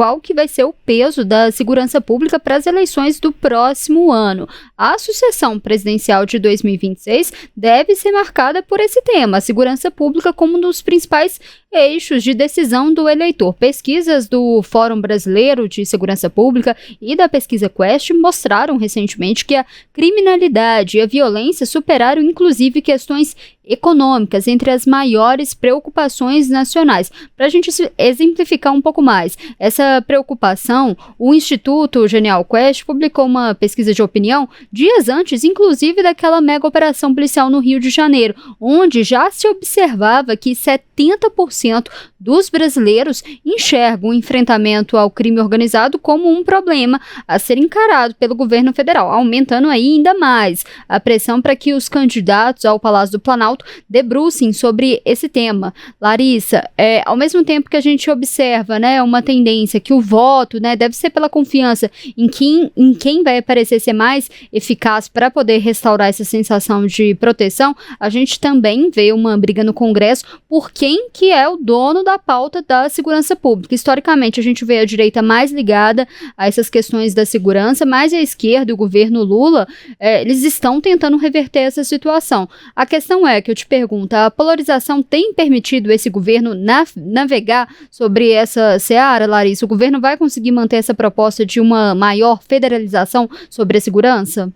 qual que vai ser o peso da segurança pública para as eleições do próximo ano. A sucessão presidencial de 2026 deve ser marcada por esse tema, a segurança pública como um dos principais eixos de decisão do eleitor. Pesquisas do Fórum Brasileiro de Segurança Pública e da pesquisa Quest mostraram recentemente que a criminalidade e a violência superaram inclusive questões econômicas entre as maiores preocupações nacionais. Para a gente exemplificar um pouco mais essa preocupação, o Instituto Genial Quest publicou uma pesquisa de opinião dias antes, inclusive, daquela mega operação policial no Rio de Janeiro, onde já se observava que 70% dos brasileiros enxergam o enfrentamento ao crime organizado como um problema a ser encarado pelo governo federal, aumentando aí ainda mais a pressão para que os candidatos ao Palácio do Planalto debrucem sobre esse tema. Larissa, ao mesmo tempo que a gente observa, né, uma tendência que o voto, né, deve ser pela confiança em quem vai parecer ser mais eficaz para poder restaurar essa sensação de proteção, a gente também vê uma briga no Congresso por quem que é o dono da pauta da segurança pública. Historicamente, a gente vê a direita mais ligada a essas questões da segurança, mas a esquerda e o governo Lula, eles estão tentando reverter essa situação. A questão é que eu te pergunto, a polarização tem permitido esse governo navegar sobre essa seara, Larissa? O governo vai conseguir manter essa proposta de uma maior federalização sobre a segurança?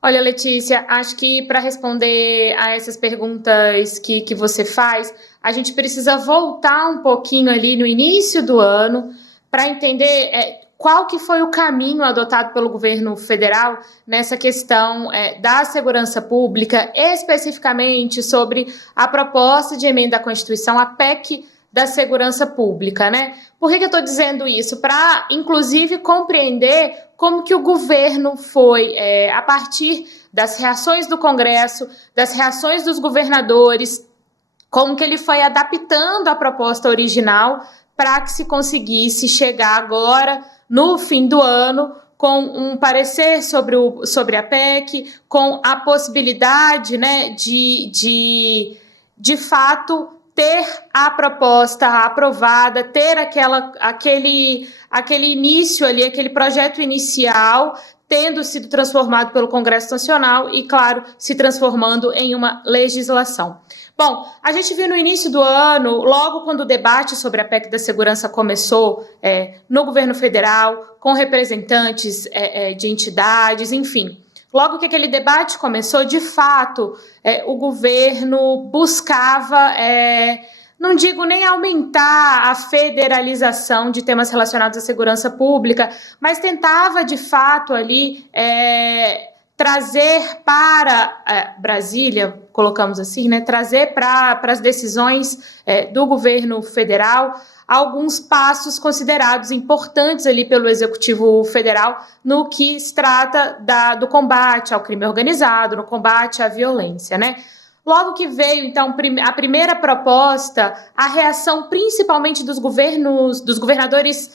Olha, Letícia, acho que para responder a essas perguntas que você faz, a gente precisa voltar um pouquinho ali no início do ano para entender qual que foi o caminho adotado pelo governo federal nessa questão da segurança pública, especificamente sobre a proposta de emenda à Constituição, a PEC da segurança pública, né? Por que eu estou dizendo isso? Para, inclusive, compreender como que o governo foi, a partir das reações do Congresso, das reações dos governadores, como que ele foi adaptando a proposta original para que se conseguisse chegar agora, no fim do ano, com um parecer sobre a PEC, com a possibilidade, né, de fato ter a proposta aprovada, ter aquele início ali, aquele projeto inicial, tendo sido transformado pelo Congresso Nacional e, claro, se transformando em uma legislação. Bom, a gente viu no início do ano, logo quando o debate sobre a PEC da segurança começou no governo federal, com representantes de entidades, enfim. Logo que aquele debate começou, de fato, o governo buscava, não digo nem aumentar a federalização de temas relacionados à segurança pública, mas tentava, de fato, ali trazer para Brasília, colocamos assim, né, trazer para as decisões do governo federal alguns passos considerados importantes ali pelo Executivo Federal no que se trata do combate ao crime organizado, no combate à violência, né? Logo que veio, então, a primeira proposta, a reação principalmente dos governadores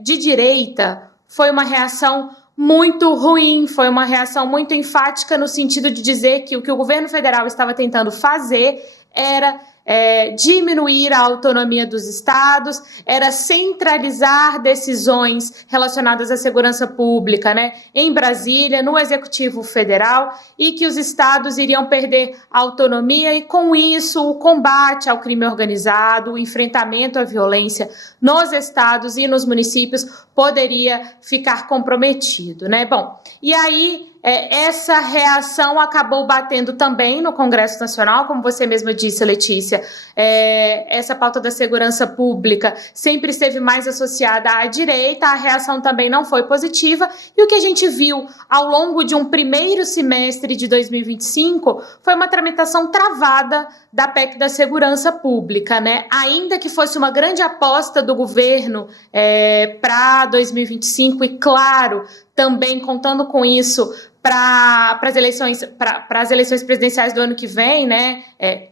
de direita, foi uma reação muito ruim, foi uma reação muito enfática no sentido de dizer que o que o governo federal estava tentando fazer era diminuir a autonomia dos estados, era centralizar decisões relacionadas à segurança pública, né, em Brasília, no Executivo Federal, e que os estados iriam perder a autonomia e, com isso, o combate ao crime organizado, o enfrentamento à violência nos estados e nos municípios poderia ficar comprometido, né? Bom, e aí essa reação acabou batendo também no Congresso Nacional, como você mesma disse, Letícia. Essa pauta da segurança pública sempre esteve mais associada à direita, a reação também não foi positiva, e o que a gente viu ao longo de um primeiro semestre de 2025 foi uma tramitação travada da PEC da segurança pública, né? Ainda que fosse uma grande aposta do governo para 2025, e claro, também contando com isso para as eleições presidenciais do ano que vem, né?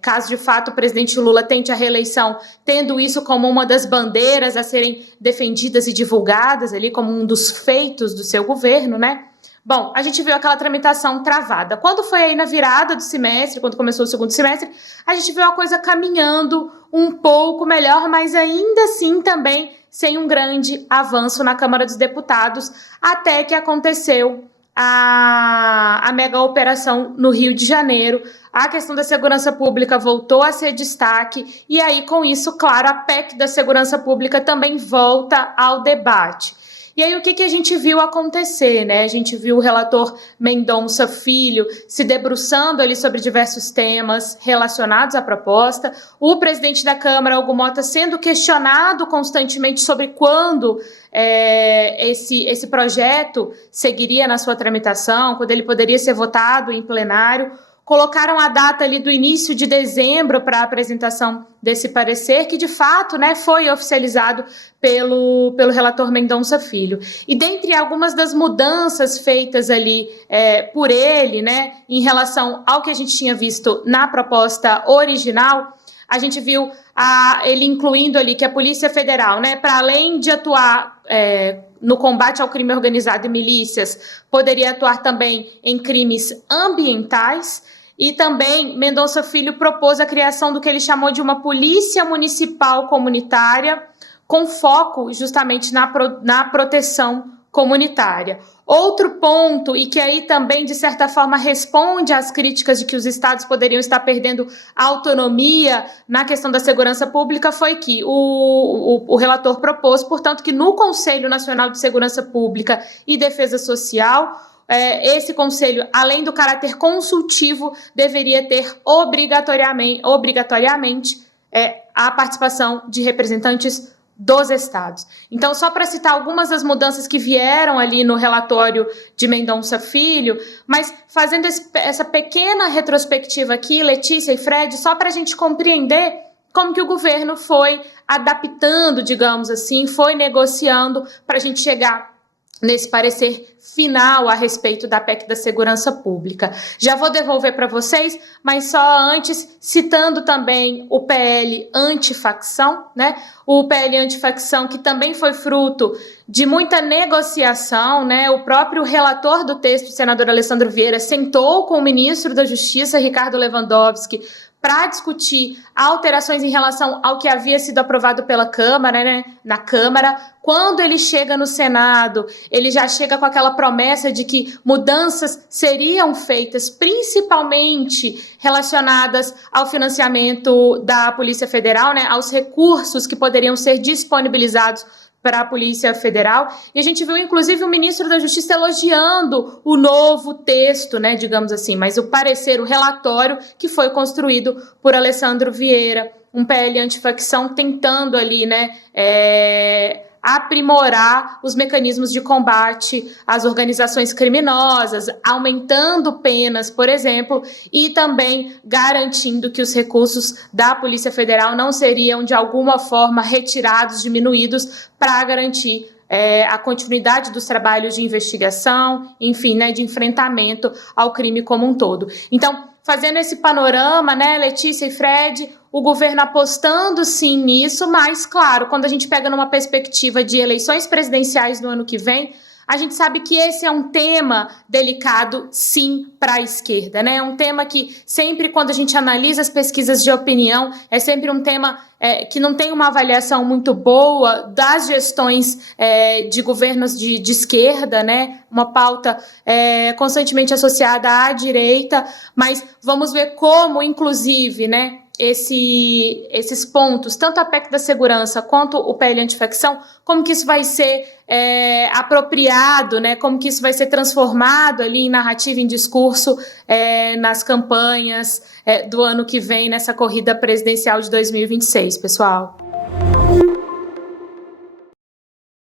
Caso de fato o presidente Lula tente a reeleição, tendo isso como uma das bandeiras a serem defendidas e divulgadas ali como um dos feitos do seu governo, né? Bom, a gente viu aquela tramitação travada. Quando foi aí na virada do semestre, quando começou o segundo semestre, a gente viu a coisa caminhando um pouco melhor, mas ainda assim também sem um grande avanço na Câmara dos Deputados, até que aconteceu a mega operação no Rio de Janeiro. A questão da segurança pública voltou a ser destaque, e aí, com isso, claro, a PEC da segurança pública também volta ao debate. E aí, o que a gente viu acontecer, né? A gente viu o relator Mendonça Filho se debruçando ali sobre diversos temas relacionados à proposta, o presidente da Câmara, Hugo Motta, sendo questionado constantemente sobre quando esse projeto seguiria na sua tramitação, quando ele poderia ser votado em plenário. Colocaram a data ali do início de dezembro para a apresentação desse parecer, que de fato, né, foi oficializado pelo relator Mendonça Filho. E dentre algumas das mudanças feitas ali por ele, né, em relação ao que a gente tinha visto na proposta original, a gente viu ele incluindo ali que a Polícia Federal, né, para além de atuar no combate ao crime organizado e milícias, poderia atuar também em crimes ambientais. E também Mendonça Filho propôs a criação do que ele chamou de uma polícia municipal comunitária, com foco justamente na proteção comunitária. Outro ponto, e que aí também, de certa forma, responde às críticas de que os estados poderiam estar perdendo autonomia na questão da segurança pública, foi que o relator propôs, portanto, que no Conselho Nacional de Segurança Pública e Defesa Social, esse conselho, além do caráter consultivo, deveria ter obrigatoriamente a participação de representantes dos estados. Então, só para citar algumas das mudanças que vieram ali no relatório de Mendonça Filho, mas fazendo essa pequena retrospectiva aqui, Letícia e Fred, só para a gente compreender como que o governo foi adaptando, digamos assim, foi negociando para a gente chegar nesse parecer final a respeito da PEC da segurança pública. Já vou devolver para vocês, mas só antes, citando também o PL antifacção, né? O PL antifacção que também foi fruto de muita negociação, né? O próprio relator do texto, o senador Alessandro Vieira, sentou com o ministro da Justiça, Ricardo Lewandowski, para discutir alterações em relação ao que havia sido aprovado pela Câmara, né? Na Câmara. Quando ele chega no Senado, ele já chega com aquela promessa de que mudanças seriam feitas, principalmente relacionadas ao financiamento da Polícia Federal, né? Aos recursos que poderiam ser disponibilizados para a Polícia Federal, e a gente viu, inclusive, o ministro da Justiça elogiando o novo texto, né, digamos assim, mas o parecer, o relatório que foi construído por Alessandro Vieira, um PL antifacção tentando ali, né, aprimorar os mecanismos de combate às organizações criminosas, aumentando penas, por exemplo, e também garantindo que os recursos da Polícia Federal não seriam, de alguma forma, retirados, diminuídos, para garantir a continuidade dos trabalhos de investigação, enfim, né, de enfrentamento ao crime como um todo. Então, fazendo esse panorama, né, Letícia e Fred, o governo apostando sim nisso, mas, claro, quando a gente pega numa perspectiva de eleições presidenciais no ano que vem, a gente sabe que esse é um tema delicado, sim, para a esquerda, né? É um tema que sempre, quando a gente analisa as pesquisas de opinião, é sempre um tema que não tem uma avaliação muito boa das gestões de governos de esquerda, né? Uma pauta constantemente associada à direita, mas vamos ver como, inclusive, né? Esses pontos, tanto a PEC da segurança quanto o PL antifacção, como que isso vai ser apropriado, né? Como que isso vai ser transformado ali em narrativa, em discurso nas campanhas do ano que vem, nessa corrida presidencial de 2026, pessoal.